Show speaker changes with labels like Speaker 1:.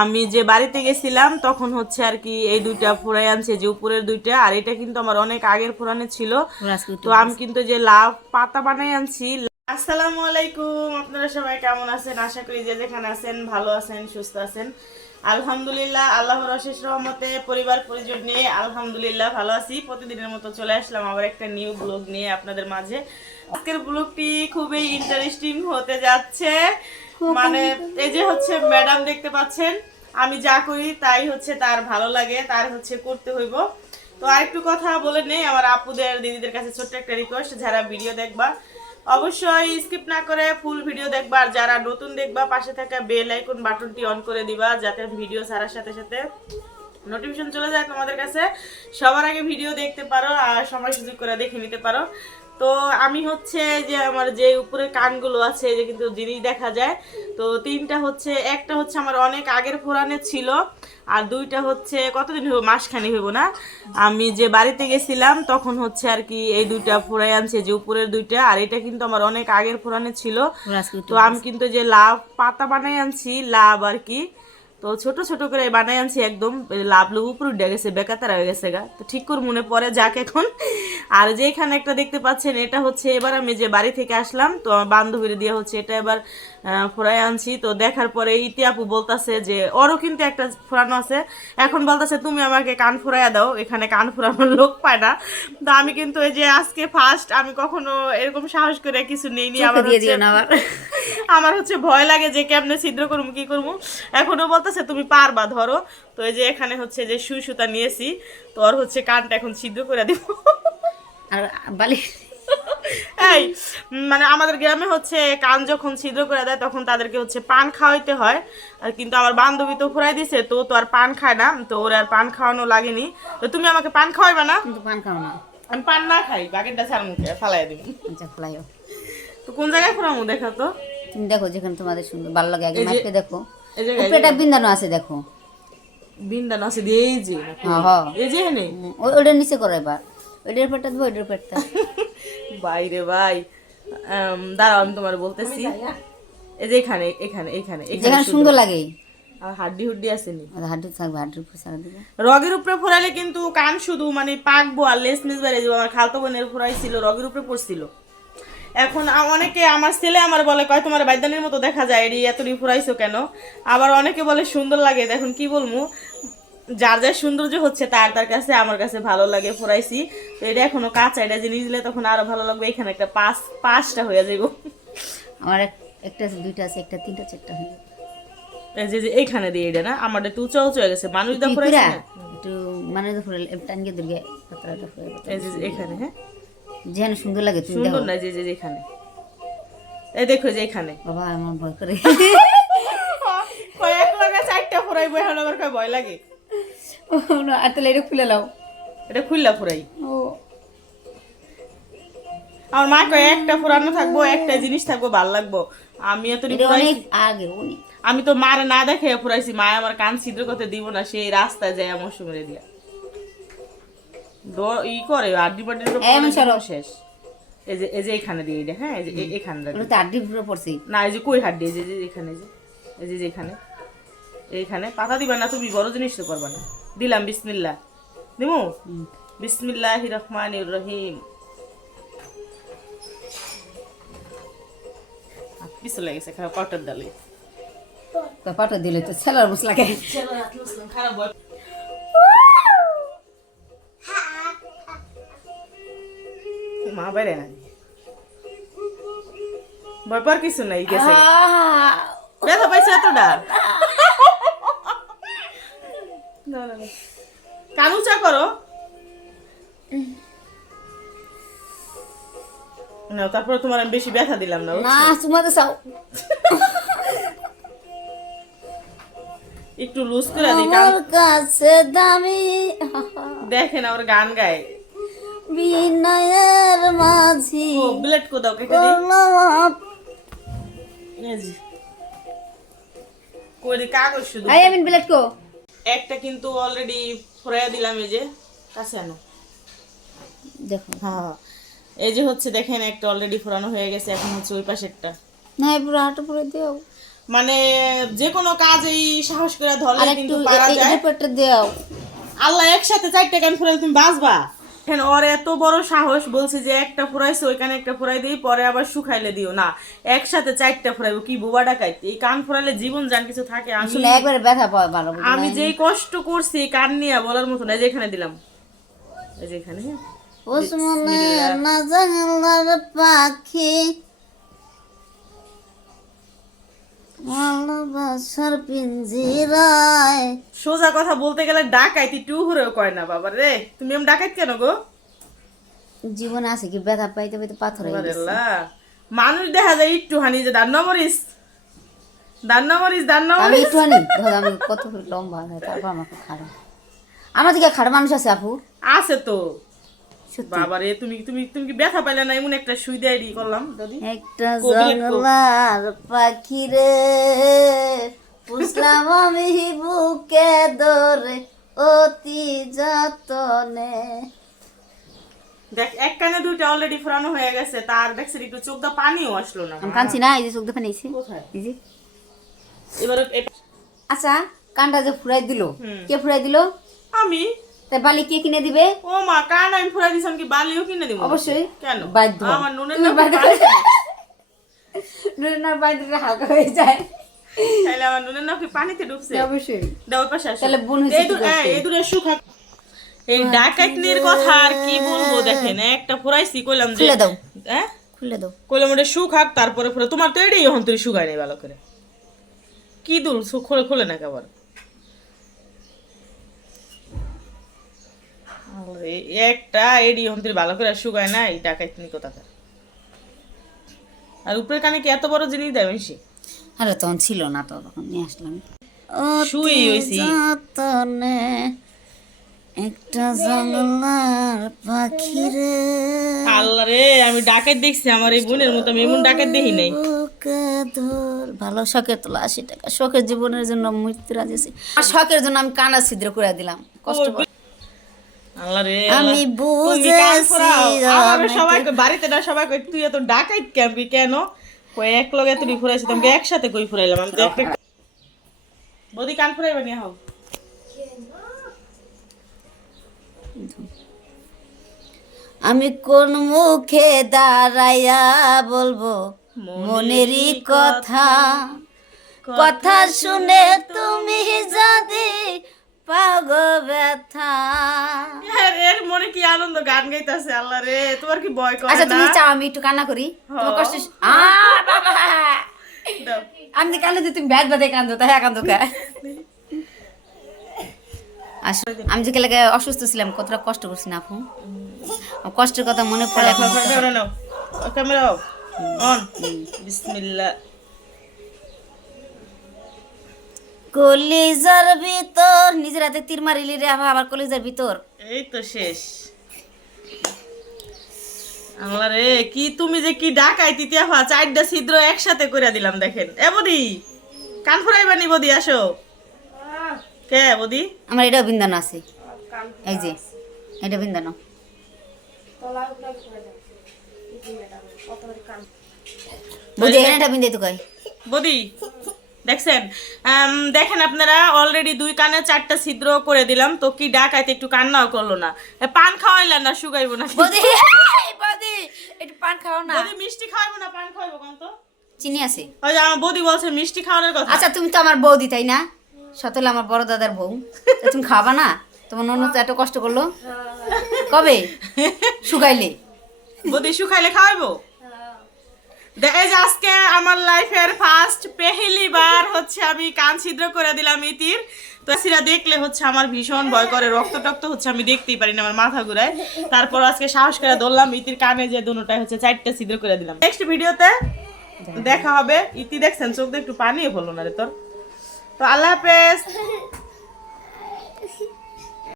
Speaker 1: আমি যে বাড়িতে গেছিলাম তখন হচ্ছে আর কি এই দুইটা ফোড়াই আনছে যে উপরের দুইটা আর এটা কিন্তু আমার অনেক আগের ফোড়ানে ছিল। তো আমি কিন্তু যে লাভ পাতা বানাই আনছি। আসসালামু আলাইকুম আপনারা সবাই কেমন আছেন? আশা করি যে যেখানে আছেন ভালো আছেন সুস্থ আছেন। আলহামদুলিল্লাহ আল্লাহর অশেষ রহমতে পরিবার পরিজন নিয়ে আলহামদুলিল্লাহ ভালো আছি। প্রতিদিনের মতো চলে আসলাম আবার একটা নিউ ব্লগ নিয়ে আপনাদের মাঝে। আজকের ব্লগটি খুবই ইন্টারেস্টিং হতে যাচ্ছে। মানে এই যে হচ্ছে ম্যাডাম দেখতে পাচ্ছেন আমি যা করি তাই হচ্ছে তার ভালো লাগে তার হচ্ছে করতে হইব। তো আরেকটু কথা বলে নেই আমার আপুদের দিদিদের কাছে ছোট্ট একটা রিকোয়েস্ট যারা ভিডিও দেখবা অবশ্যই স্কিপ না করে ফুল ভিডিও দেখবা, আর যারা নতুন দেখবা, পাশে থাকা বেল আইকন বাটনটি অন করে দিবা, যাতে ভিডিও ছাড়ার সাথে সাথে নোটিফিকেশন চলে যায় তোমাদের কাছে। সবার আগে ভিডিও দেখতে পারো, আর সময় সুযোগ করে দেখে নিতে পারো। তো আমি হচ্ছে যে আমার যে উপরে কানগুলো আছে যে কিন্তু জিনিস দেখা যায় তো তিনটা হচ্ছে একটা হচ্ছে আমার অনেক আগের ফোরানে ছিল আর দুইটা হচ্ছে কতদিন হইব? মাসখানি হইব না? আমি যে বাড়িতে গেছিলাম তখন হচ্ছে আর কি এই দুইটা ফোড়াই আনছে যে উপরের দুইটা আর এটা কিন্তু আমার অনেক আগের ফোরানে ছিল। তো আমি কিন্তু যে লাভ পাতা বানাই আনছি লাভ আর কি তো ছোট ছোট করে বানাই আনছি একদম লাভ লোক উপরে উঠে গেছে, বেকাতারা হয়ে গেছে গা। তো ঠিক করে মনে পড়ে যাক এখন। আর যে এখানে একটা দেখতে পাচ্ছেন, এটা হচ্ছে, এবার আমি যে বাড়ি থেকে আসলাম, তো আমার বান্ধবীর দিয়ে হচ্ছে, এটা এবার আহ, আনছি। তো দেখার পরে ইতি আপু বলতাছে যে ওরও কিন্তু একটা ফোড়ানো আছে। এখন বলতাছে তুমি আমাকে কান ফোড়াইয়া দাও। এখানে কান ফোড়ানোর লোক পায় না। তো আমি কিন্তু এই যে আজকে ফার্স্ট আমি কখনো এরকম সাহস করে কিছু নেইনি। আমার আমার হচ্ছে ভয় লাগে যে কেমনে ছিদ্র করব কি করব এখনও বলতেছে তুমি পারবা ধরো। তো এই যে এখানে হচ্ছে যে সুই সুতা নিয়েছি। তো ওর হচ্ছে কানটা এখন ছিদ্র করে দিব।
Speaker 2: আর বালি
Speaker 1: এই মানে আমাদের গ্রামে হচ্ছে কান যখন ছিদ্র করে দেয় তখন তাদেরকে হচ্ছে পান খাওয়াইতে হয়। আর কিন্তু আমার বান্ধবী তো ফুরাই দিছে তো তো আর পান খায় না তো ওর আর পান খাওয়ানো লাগেনি। তো তুমি আমাকে পান খাওয়াইবা না?
Speaker 2: কিন্তু পান খাও না।
Speaker 1: আমি পান না খাই বাকেটটা ছাড় মুখে ফালাই দিবি।
Speaker 2: আচ্ছা ফ্লাইও।
Speaker 1: তো কোন জায়গায় ফুরামু দেখা তো?
Speaker 2: তুমি দেখো যেখানে তোমাদের সুন্দর ভালো লাগে আগে মাপকে দেখো। উপরেটা বিন্দানো আছে দেখো।
Speaker 1: বিন্দান আছে দিয়ে এই যে
Speaker 2: হ্যাঁ হ্যাঁ।
Speaker 1: এই যে
Speaker 2: ওইটার নিচে করো এবার। ওইটার পেটটা দেবো ওইটার পেটটা
Speaker 1: বাইরে ভাই দাঁড়াও আমি তোমার বলতেছি। এই যে এখানে এখানে এখানে এখানে
Speaker 2: সুন্দর। লাগে।
Speaker 1: আর হাড্ডি হুড্ডি আসেনি
Speaker 2: হাড্ডি থাকবে হাড্ডির উপর সারা দিবে।
Speaker 1: রগের উপরে ফোরালে কিন্তু কান শুধু মানে পাকবো আর লেস মিস বেড়ে যাব আমার খালতো বোনের ফোরাইছিল রগের উপরে পড়ছিল। এখন অনেকে আমার ছেলে আমার বলে কয় তোমার বাইদানের মতো দেখা যায় এরি এতটি ফুরাইছো কেন? আবার অনেকে বলে সুন্দর লাগে দেখুন কি বলব? যার যার সৌন্দর্য হচ্ছে তার তার কাছে আমার কাছে ভালো লাগে ফোরাইছি। তো এটা এখনও কাঁচা এটা জিনিস দিলে তখন আরও ভালো লাগবে এখানে একটা পাঁচ পাঁচটা হয়ে যাইব।
Speaker 2: আমার এক- একটা আছে দুইটা আছে একটা তিনটা চারটা হয়ে
Speaker 1: যে যে এইখানে দিয়ে এটা না আমার একটু উঁচা উঁচু হয়ে গেছে। মানুষ দা ফুরাইছে?
Speaker 2: একটু মানে ফুলে টানকে দুর্গে পাতলাটা ফুলে
Speaker 1: এই যে এখানে হ্যাঁ?
Speaker 2: যেখানে সুন্দর লাগে তুমি
Speaker 1: সুন্দর না যে যে এখানে? এই দেখো যে এখানে।
Speaker 2: বাবা আমার ভয় করে।
Speaker 1: কয়েক লাগা চারটা ফুরাইবো এখন আমার কয় ভয় লাগে?
Speaker 2: আর তাহলে এটা খুলে লাও
Speaker 1: এটা খুললা ফুরাই
Speaker 2: ও।
Speaker 1: আমার মা কয় একটা ফুরানো থাকব একটা জিনিস থাকব ভালো লাগবো। আমি এত
Speaker 2: অনেক আগে অনেক
Speaker 1: আমি তো মারে না দেখে ফুরাইছি মা আমার কান ছিদ্র করতে দিব না সেই রাস্তায় যায় আমার সময় দিয়া। ই করে আড্ডি
Speaker 2: সরো।
Speaker 1: শেষ। এই যে এই যে এখানে দিয়ে এটা হ্যাঁ এই যে এখানে
Speaker 2: আড্ডি পড়ছি।
Speaker 1: না এই যে কই হাড্ডি এই যে এখানে যে এই যে যে এখানে। এইখানে। পাতা দিবা না তুমি বড় জিনিস তো করবা না। দিলাম বিসমিল্লাহ। দিমু? বিসমিল্লাহ রহমান রহিম। পিছু লেগেছে খারাপ পাউডার ডালে
Speaker 2: তো পাটা দিলে তো ছেলার বুস লাগে।
Speaker 1: খারাপ মা বাইরে না ভয় পার কিছু নাই গেছে। ব্যথা পাইছে এতটা? না না না করো। না তারপরে তোমার আমি বেশি ব্যথা দিলাম না
Speaker 2: না তোমাদের চাও।
Speaker 1: একটু লুজ করে দিই
Speaker 2: আমার কাছে দামি।
Speaker 1: দেখেন আমার গান গায়।
Speaker 2: বিনয়ের মাঝি।
Speaker 1: ও ব্লেড কো দাও কেটে দিই। কই কাগজ শুধু।
Speaker 2: আই আমিন বিলেট কো।
Speaker 1: একটা কিন্তু অলরেডি ফরাইয়া দিলাম এই যে কাছে আনো।
Speaker 2: দেখো
Speaker 1: হ্যাঁ এই যে হচ্ছে দেখেন একটা অলরেডি ফোরানো হয়ে গেছে এখন হচ্ছে ওই পাশেরটা।
Speaker 2: না পুরো আটা পুরো দিও।
Speaker 1: মানে যে কোনো কাজেই সাহস করে ধরলে কিন্তু পারা যায়।
Speaker 2: দাও।
Speaker 1: আল্লাহ একসাথে চারটে কান ফুরালে তুমি বাঁচবা। এখন ওর এত বড় সাহস বলছে যে একটা ফুরাইছে ওইখানে একটা ফুরাই দিই পরে আবার শুকাইলে দিও। না একসাথে চারটা ফুরাইবো কি বোবা ডাকাইতে? এই কান ফুরাইলে জীবন যান কিছু থাকে আমি
Speaker 2: আসলে একবার ব্যথা পাওয়া ভালো
Speaker 1: আমি যেই কষ্ট করছি কান নিয়ে বলার মতো না এই যে এখানে দিলাম। এই যে এখানে। হ্যাঁ।
Speaker 2: ওসমনে না জানলার পাখি। ভালোবাসার পিঞ্জিরায়।
Speaker 1: সোজা কথা বলতে গেলে ডাকাইতি টু হরেও কয় না বাবা রে? তুমি এম ডাকাইত কেন গো?
Speaker 2: জীবনে আছে কি ব্যথা? পাইতে পাইতে পাথর হয়ে গেছে।
Speaker 1: মানুষ দেখা যায় একটু হানি যে দান্ন মরিস দান্ন মরিস দান্ন
Speaker 2: আমি একটু হানি ধর আমি কত লম্বা হয় তারপর আমাকে খারাপ। আমার দিকে খারাপ মানুষ আছে আপু।
Speaker 1: আছে তো।
Speaker 2: সত্যি।
Speaker 1: বাবা তুমি তুমি তুমি কি ব্যথা পাইলে না? এমন একটা সুই করলাম দাদি
Speaker 2: একটা জঙ্গলার পাখি রে পুষলাম আমি বুকে ধরে অতি যতনে।
Speaker 1: দেখ এক কানে দুইটা অলরেডি ফোরানো হয়ে গেছে তার দেখছি একটু চোখ দা পানিও আসলো না।
Speaker 2: আমি কাঁদছি না এই যে চোখ
Speaker 1: কোথায়?
Speaker 2: এই যে।
Speaker 1: এবারে
Speaker 2: আচ্ছা কানটা যে ফুরাই দিল কে ফুরাই দিল?
Speaker 1: আমি।
Speaker 2: তা বালি কে কিনে দিবে?
Speaker 1: ও মা কান আমি ফুরাই দিছিলাম কি বালিও কিনে দিব
Speaker 2: অবশ্যই।
Speaker 1: কেন?
Speaker 2: বাধ্য।
Speaker 1: আমার নুনের
Speaker 2: বাধ্য।
Speaker 1: বালি?
Speaker 2: বাইরে হালকা হয়ে যায়।
Speaker 1: তাহলে আমার নুনের পানিতে ডুবছে?
Speaker 2: অবশ্যই।
Speaker 1: দাও পাশে আসো।
Speaker 2: তাহলে বোন হয়েছে
Speaker 1: এই দু-
Speaker 2: কি করতে?
Speaker 1: এই, দূরে সুখা এই ডাকাতনির কথা আর কি বলব দেখেন একটা ফুরাইছি কইলাম যে
Speaker 2: খুলে দাও।
Speaker 1: হ্যাঁ?
Speaker 2: খুলে দাও।
Speaker 1: কইলাম ওটা সুখাক তারপরে ফুরে তোমার তো এটাই তুই শুকায় নেই ভালো করে। কি দুল? খুলে খুলে না কেবল একটা এডি তুই ভালো করে শুকায় না এই কথা আর উপরের কানে কি এত বড় জিনিস দেয় বেশি?
Speaker 2: আরে তখন ছিল না তো তখন নিয়ে আসলাম।
Speaker 1: শুই হইছি।
Speaker 2: একটা জঙ্গলার পাখি রে
Speaker 1: আল্লাহ রে আমি ডাকাত দেখছি আমার এই বোনের মতো আমি এমন ডাকাত দেখি নাই।
Speaker 2: ভালো শখের তোলা আশি টাকা শখের জীবনের জন্য মৃত্যু রাজেছি আর শখের জন্য আমি কানা ছিদ্র করে দিলাম কষ্ট আমি
Speaker 1: তুমি।
Speaker 2: বুঝেছি
Speaker 1: বাড়িতে না সবাই কই, তুই এত ডাকাইত কেন কই এক লগে তুই তোমাকে একসাথে কই ফুরাইলাম আমি তো একটা বদি কান ফুরাইবা নিয়ে হও।
Speaker 2: আমি কোন মুখে দাঁড়াইয়া বলব? মনেরই কথা। কথা। শুনে তুমি যদি পাগ ব্যথা।
Speaker 1: মনে কি আনন্দ গান গাইতাছে আল্লাহ রে। তোমার কি ভয় করে
Speaker 2: আচ্ছা তুমি চাও আমি একটু কান্না করি? তোমার কষ্ট আ, বাবা! আমি যে কান্দো তুমি ব্যাদ বাদে কান্দো তাই কান্দো কা আমি যে কেলাকে অসুস্থ ছিলাম কতটা কষ্ট করছি না আপু কষ্টের কথা মনে পড়ে এখন।
Speaker 1: Camera on. বিসমিল্লাহ।
Speaker 2: কলিজার ভিতর নিজের হাতে তীর মারিলি রে আবার কলিজার ভিতর।
Speaker 1: এই তো শেষ। আল্লাহ রে কি তুমি যে কি ডাকাই তিতিয়া ফা চারটা ছিদ্র একসাথে করে দিলাম দেখেন। এ বদি কান ফুরাইবা নি বদি আসো। কে বদি?
Speaker 2: আমার এটা বিন্দানো আছে। এই যে এটা বিন্দানো। বদি এটা বিন্দাই তো কয়।
Speaker 1: বদি দেখছেন? দেখেন আপনারা অলরেডি দুই কানে চারটা ছিদ্র করে দিলাম। তো কি ডাকাইতে একটু কান্নাও করল না। পান খাওয়াইলেন না শুকাইবো না
Speaker 2: বদি বদি একটু পান খাও না।
Speaker 1: মিষ্টি খাওয়াইবো না পান খাওয়াইবো কোন তো
Speaker 2: চিনি আছে।
Speaker 1: ওই আমার বদি বলছে মিষ্টি খাওয়ানোর কথা।
Speaker 2: আচ্ছা তুমি তো আমার বৌদি তাই না? সতলে আমার বড় দাদার বউ। তুমি খাবা না? তোমার ননদ তো এত কষ্ট করল? কবে? শুকাইলে।
Speaker 1: বদি শুকাইলে খাওয়াইবো? এই আজকে আমার লাইফের ফার্স্ট পেহেলি বার হচ্ছে আমি কান ছিদ্র করে দিলাম ইতির। তো সিরা দেখলে হচ্ছে আমার ভীষণ ভয় করে রক্ত টক্ত হচ্ছে, আমি দেখতেই পারি না আমার মাথা ঘুরায়। তারপর আজকে সাহস করে ধরলাম ইতির কানে যে দুটাই হচ্ছে চারটা ছিদ্র করে দিলাম। নেক্সট ভিডিওতে দেখা হবে। ইতি দেখছেন, চোখ দিয়ে একটু পানিও হলো না রে তোর। তো আল্লাহ হাফেজ।